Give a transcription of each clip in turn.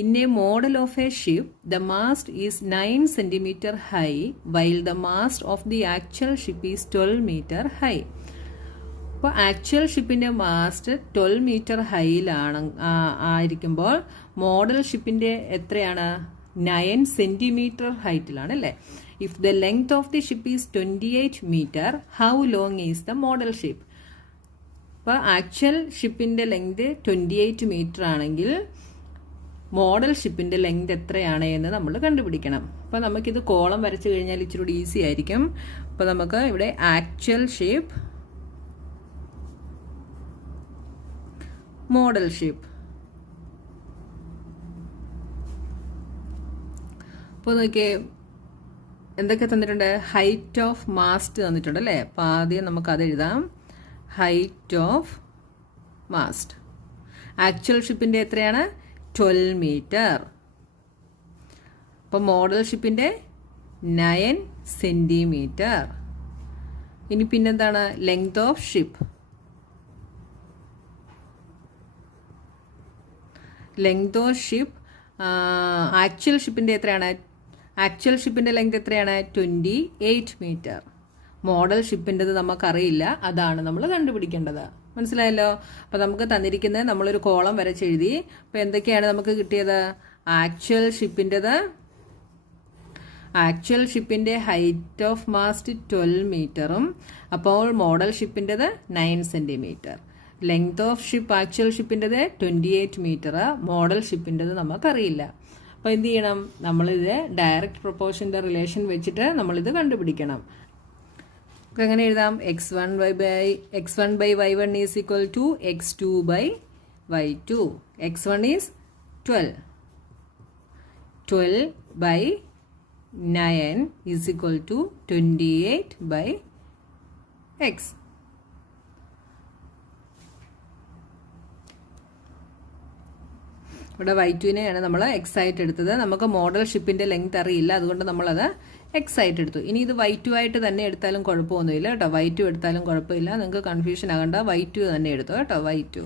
In a model of a ship, the mast is 9 centimeter high, while the mast of the actual ship is 12 meter high. അപ്പോൾ actual ഷിപ്പിൻ്റെ mast 12 metre ഹൈയിലാണ് ആയിരിക്കുമ്പോൾ model ഷിപ്പിൻ്റെ എത്രയാണ് 9 centimetre ഹൈറ്റിലാണ് അല്ലേ. If the length of the ship is 28 metre, how long is the model ship? അപ്പോൾ actual ഷിപ്പിൻ്റെ ലെങ്ത് 28 മീറ്റർ ആണെങ്കിൽ മോഡൽ ഷിപ്പിൻ്റെ ലെങ്ത് എത്രയാണ് എന്ന് നമ്മൾ കണ്ടുപിടിക്കണം. അപ്പോൾ നമുക്കിത് കോളം വരച്ചു കഴിഞ്ഞാൽ ഇച്ചിരി കൂടി ഈസി ആയിരിക്കും. അപ്പോൾ നമുക്ക് ഇവിടെ ആക്ച്വൽ ഷിപ്പ്, മോഡൽ ഷിപ്പ്. അപ്പോൾ നോക്കിയേ എന്തൊക്കെ തന്നിട്ടുണ്ട്? ഹൈറ്റ് ഓഫ് മാസ്റ്റ് തന്നിട്ടുണ്ട് അല്ലേ. അപ്പോൾ ആദ്യം നമുക്കത് എഴുതാം. ഹൈറ്റ് ഓഫ് മാസ്റ്റ് ആക്ച്വൽ ഷിപ്പിൻ്റെ എത്രയാണ്? 12 മീറ്റർ. അപ്പോൾ മോഡൽ ഷിപ്പിൻ്റെ 9 സെൻറ്റിമീറ്റർ. ഇനി പിന്നെന്താണ്? Length of ship. Length of ship actual ഷിപ്പിൻ്റെ എത്രയാണ്? ആക്ച്വൽ ഷിപ്പിൻ്റെ ലെങ്ത് എത്രയാണ്? 28 മീറ്റർ. മോഡൽ ഷിപ്പിൻ്റെത് നമുക്കറിയില്ല, അതാണ് നമ്മൾ കണ്ടുപിടിക്കേണ്ടത്. മനസ്സിലായല്ലോ. അപ്പോൾ നമുക്ക് തന്നിരിക്കുന്നത് നമ്മളൊരു കോളം വരച്ചെഴുതി. അപ്പോൾ എന്തൊക്കെയാണ് നമുക്ക് കിട്ടിയത്? ആക്ച്വൽ ഷിപ്പിൻ്റെ ഹൈറ്റ് ഓഫ് മാസ്റ്റ് 12 മീറ്ററും അപ്പോൾ മോഡൽ ഷിപ്പിൻ്റെത് 9 centimetre. Length of ship actual ഷിപ്പിൻ്റെത് 28 മീറ്റർ, മോഡൽ ഷിപ്പിൻ്റെത് നമുക്കറിയില്ല. അപ്പോൾ എന്ത് ചെയ്യണം? നമ്മളിത് ഡയറക്റ്റ് പ്രൊപ്പോർഷൻ്റെ റിലേഷൻ വെച്ചിട്ട് നമ്മളിത് കണ്ടുപിടിക്കണം. എങ്ങനെ എഴുതാം? x1 by y1 is equal to x2 by y2. x1 is 12. 12 by 9 is equal to 28 by x. ഇവിടെ y2നെയാണ് നമ്മൾ x ആയിട്ട് എടുത്തത്. നമുക്ക് മോഡൽ ഷിപ്പിൻ്റെ ലെങ്ത് അറിയില്ല, അതുകൊണ്ട് നമ്മളത് x ആയിട്ട് എടുത്തു. ഇനി ഇത് y2 ആയിട്ട് തന്നെ എടുത്താലും കുഴപ്പമൊന്നുമില്ല കേട്ടോ. y2 എടുത്താലും കുഴപ്പമില്ല, നിങ്ങൾക്ക് കൺഫ്യൂഷൻ ആകണ്ട. y2 തന്നെ എടുത്തു കേട്ടോ. y2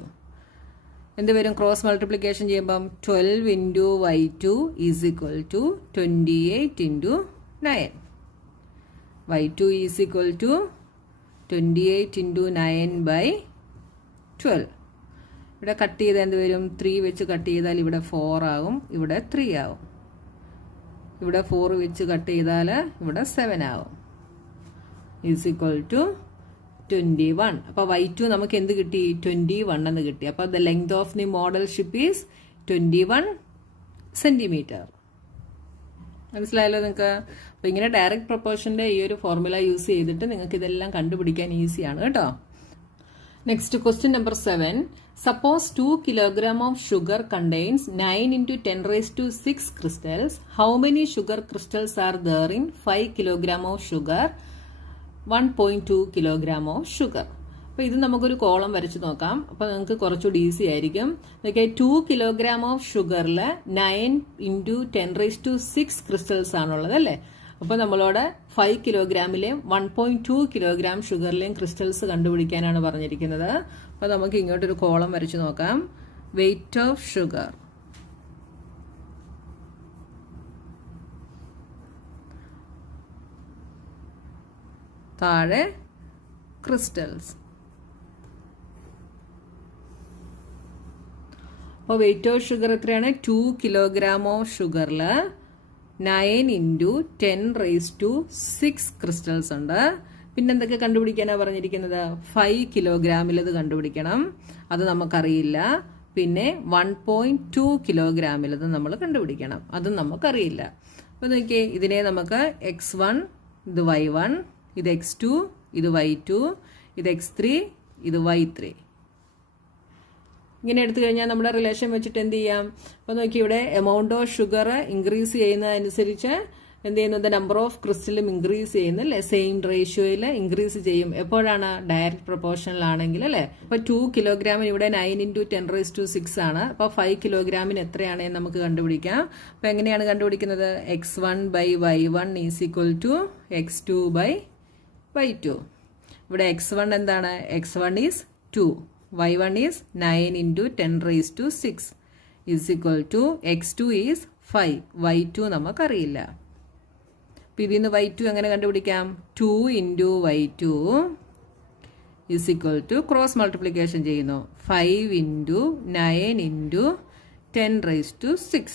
എന്ത് വരും? ക്രോസ് മൾട്ടിപ്ലിക്കേഷൻ ചെയ്യുമ്പം 12 into y2 is equal to 28 into 9. y2 is equal to 28 into 9 by 12. ഇവിടെ കട്ട് ചെയ്താൽ എന്ത് വരും? 3 വെച്ച് കട്ട് ചെയ്താൽ ഇവിടെ 4 ആകും, ഇവിടെ 3 ആവും. ഇവിടെ 4 വെച്ച് കട്ട് ചെയ്താൽ ഇവിടെ 7 ആവും. Is equal to 21. അപ്പോൾ y2 നമുക്ക് എന്ത് കിട്ടി? 21 എന്ന് കിട്ടി. അപ്പോൾ the length of the model ship is 21 centimetre. മനസ്സിലായല്ലോ നിങ്ങൾക്ക്? അപ്പോൾ ഇങ്ങനെ ഡയറക്റ്റ് പ്രൊപ്പോർഷൻ്റെ ഈ ഒരു ഫോർമുല യൂസ് ചെയ്തിട്ട് നിങ്ങൾക്ക് ഇതെല്ലാം കണ്ടുപിടിക്കാൻ ഈസിയാണ് കേട്ടോ. Next, question number 7. Suppose 2 kilogram of sugar contains 9 into 10 raised to 6 crystals. How many sugar crystals are there in 5 kilogram of sugar? 1.2 kilogram of sugar. അപ്പോൾ ഇത് നമുക്കൊരു കോളം വരച്ച് നോക്കാം. അപ്പോൾ നിങ്ങൾക്ക് കുറച്ചുകൂടി ഈസി ആയിരിക്കും. ഓക്കെ, 2 കിലോഗ്രാം ഓഫ് ഷുഗറിൽ 9 into 10 raised to 6 ക്രിസ്റ്റൽസ് ആണുള്ളത് അല്ലേ. അപ്പോൾ നമ്മളോട് 5 കിലോഗ്രാമിലെയും 1.2 കിലോഗ്രാം ഷുഗറിലെയും ക്രിസ്റ്റൽസ് കണ്ടുപിടിക്കാനാണ് പറഞ്ഞിരിക്കുന്നത്. അപ്പോൾ നമുക്ക് ഇങ്ങോട്ടൊരു കോളം വരച്ച് നോക്കാം. വെയിറ്റ് ഓഫ് ഷുഗർ, താഴെ ക്രിസ്റ്റൽസ്. അപ്പോൾ വെയിറ്റ് ഓഫ് ഷുഗർ എത്രയാണ്? 2 കിലോഗ്രാം ഓഫ് ഷുഗറിൽ 9 into 10 raised to 6 ക്രിസ്റ്റൽസ് ഉണ്ട്. പിന്നെ എന്തൊക്കെ കണ്ടുപിടിക്കാനാണ് പറഞ്ഞിരിക്കുന്നത്? 5 കിലോഗ്രാമിലത് കണ്ടുപിടിക്കണം, അത് നമുക്കറിയില്ല. പിന്നെ 1.2 കിലോഗ്രാമിലത് നമ്മൾ കണ്ടുപിടിക്കണം, അതും നമുക്കറിയില്ല. അപ്പോൾ നോക്കിയേ, ഇതിനെ നമുക്ക് x1, ഇത് y1, ഇത് x2, ഇത് y2, ഇത് x3, ഇത് y3 ഇങ്ങനെ എടുത്തു കഴിഞ്ഞാൽ നമ്മുടെ റിലേഷൻ വെച്ചിട്ട് എന്ത് ചെയ്യാം? അപ്പോൾ നോക്കി, ഇവിടെ എമൗണ്ട് ഓഫ് ഷുഗർ ഇൻക്രീസ് ചെയ്യുന്നതനുസരിച്ച് എന്ത് ചെയ്യുന്നു? ദ നമ്പർ ഓഫ് ക്രിസ്റ്റലും ഇൻക്രീസ് ചെയ്യുന്നു അല്ലേ, സെയിം റേഷ്യോയിൽ ഇൻക്രീസ് ചെയ്യും. എപ്പോഴാണ്? ഡയറക്റ്റ് പ്രൊപ്പോർഷനിലാണെങ്കിൽ അല്ലേ. അപ്പോൾ 2 കിലോഗ്രാമിന് ഇവിടെ 9 into 10 raised to 6 ആണ്. അപ്പോൾ 5 കിലോഗ്രാമിന് എത്രയാണെന്ന് നമുക്ക് കണ്ടുപിടിക്കാം. അപ്പോൾ എങ്ങനെയാണ് കണ്ടുപിടിക്കുന്നത്? x1 by y1 is equal to x2 by y2. ഇവിടെ x1 എന്താണ്? x1 is 2, y1 is 9 into 10 raised to 6. Is equal to x2 is 5, y2 നമുക്കറിയില്ല. അപ്പോൾ ഇതിൽ നിന്ന് y2 എങ്ങനെ കണ്ടുപിടിക്കാം? 2 into y2 is equal to cross multiplication ചെയ്യുന്നു. 5 into 9 into 10⁻6.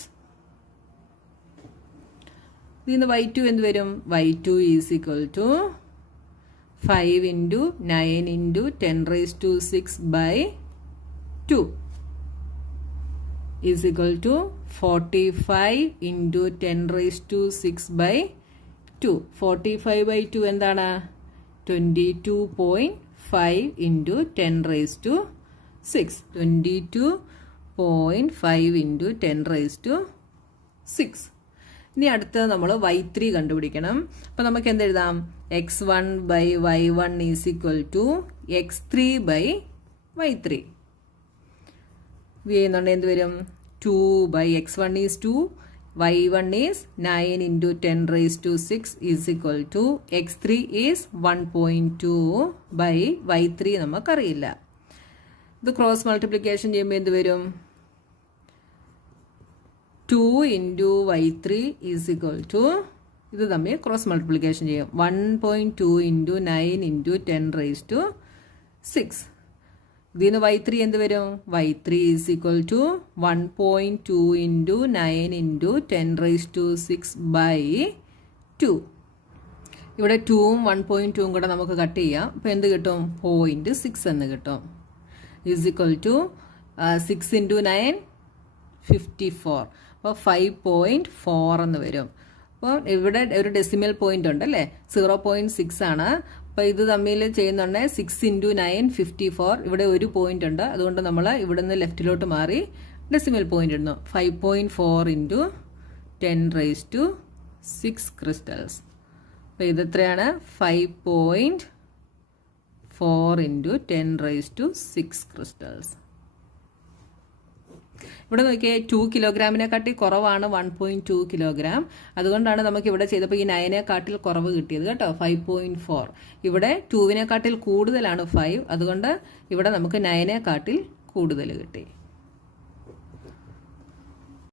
ഇതിൽ നിന്ന് y2 എന്ത് വരും? y2 is equal to 5 into 9 into 10⁻6 by 2 is equal to 45 into 10⁻6 by 2. 45 by 2 എന്താണ്? 22.5 ഇൻറ്റു 10⁻6. 22.5 ഇൻറ്റു 10⁻6. ഇനി അടുത്തത് നമ്മൾ y3 കണ്ടുപിടിക്കണം. അപ്പോൾ നമുക്ക് എന്തെഴുതാം? x1 by y1 is equal to x3 by y3. ഇത് ചെയ്യുന്നുണ്ട് എന്ത് വരും? 2 by x1 is 2, y1 is 9 into 10⁻6 is equal to x3 is 1.2 by y3 നമുക്കറിയില്ല. ഇത് ക്രോസ് മൾട്ടിപ്ലിക്കേഷൻ ചെയ്യുമ്പോൾ എന്ത് വരും? 2 into y3 is equal to, ഇത് തമ്മിൽ ക്രോസ് മൾട്ടിപ്ലിക്കേഷൻ ചെയ്യും, 1.2 ഇൻറ്റു 9 ഇൻറ്റു 10⁻6. ഇതിന് y3 എന്ത് വരും? y3 is equal to 1.2 into 9 into 10⁻6 by 2. ഇവിടെ 2ഉം 1.2ഉം കൂടെ നമുക്ക് കട്ട് ചെയ്യാം. അപ്പോൾ എന്ത് കിട്ടും? 0.6 എന്ന് കിട്ടും. Is equal to 6 into 9 54. അപ്പോൾ 5.4 എന്ന് വരും. അപ്പോൾ ഇവിടെ ഒരു ഡെസിമൽ പോയിന്റ് ഉണ്ട് അല്ലേ? 0.6 ആണ്. അപ്പോൾ ഇത് തമ്മിൽ ചെയ്യുന്നുണ്ട് 6 ഇൻറ്റു 9 54. ഇവിടെ ഒരു പോയിന്റ് ഉണ്ട്, അതുകൊണ്ട് നമ്മൾ ഇവിടെ നിന്ന് ലെഫ്റ്റിലോട്ട് മാറി ഡെസിമൽ പോയിന്റ് ഇടുന്നു. 5.4 ഇൻറ്റു 10⁻6 ക്രിസ്റ്റൽസ്. അപ്പോൾ ഇതെത്രയാണ്? 5.4 ഇൻറ്റു 10⁻6 ക്രിസ്റ്റൽസ്. ഇവിടെ നോക്കിയേ, 2 കിലോഗ്രാമിനെക്കാട്ടി കുറവാണ് 1.2 കിലോഗ്രാം. അതുകൊണ്ടാണ് നമുക്ക് ഇവിടെ ചെയ്തപ്പോൾ ഈ 9-നേക്കാട്ടിൽ കുറവ് കിട്ടിയത് കേട്ടോ, 5.4. ഇവിടെ 2-വിനെക്കാട്ടിൽ കൂടുതലാണ് 5, അതുകൊണ്ട് ഇവിടെ നമുക്ക് 9-നേക്കാട്ടിൽ കൂടുതൽ കിട്ടി.